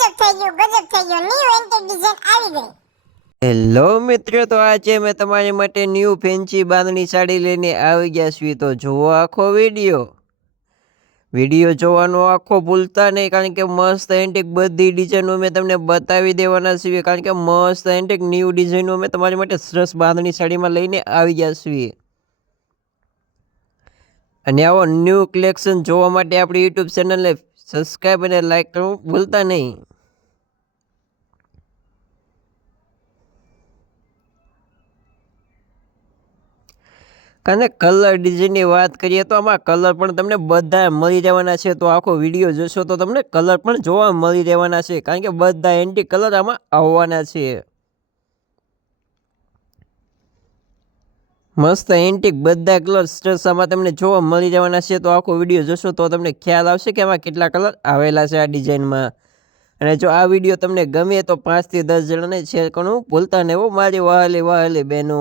ગજબ થઈ ગયો ન્યુ એન્ટિક ડિઝાઇન આવી ગઈ। હેલો મિત્રો, તો આજે મેં તમારી માટે ન્યૂ ફેન્સી બાંધણી સાડી લઈને આવી ગયા છીએ। તો જુઓ આખો વિડીયો જોવાનો આખો ભૂલતા નહીં, કારણ કે મસ્ત એન્ટિક બધી ડિઝાઇનો મેં તમને બતાવી દેવાના છીએ। કારણ કે મસ્ત એન્ટિક ન્યૂ ડિઝાઇનો મેં તમારી માટે સરસ બાંધણી સાડીમાં લઈને આવી ગયા છીએ। અને આવો ન્યૂ કલેક્શન જોવા માટે આપણી યુટ્યુબ ચેનલને સબસ્ક્રાઈબ અને લાઈક કરવું ભૂલતા નહીં। અને કલર ડિઝાઇનની વાત કરીએ તો આમાં કલર પણ તમને બધા મળી રહેવાના છે। તો આખો વિડીયો જોશો તો તમને કલર પણ જોવા મળી રહેવાના છે, કારણ કે બધા એન્ટિક કલર આમાં આવવાના છે। મસ્ત એન્ટિક બધા કલર સ્ટ્રેસ આમાં તમને જોવા મળી રહેવાના છે। તો આખો વિડીયો જોશો તો તમને ખ્યાલ આવશે કે આમાં કેટલા કલર આવેલા છે આ ડિઝાઇનમાં। અને જો આ વિડીયો તમને ગમે તો 5 થી 10 જણાને શેર કરવાનું ભૂલતા નહીં, મારી વહાલી બહેનો।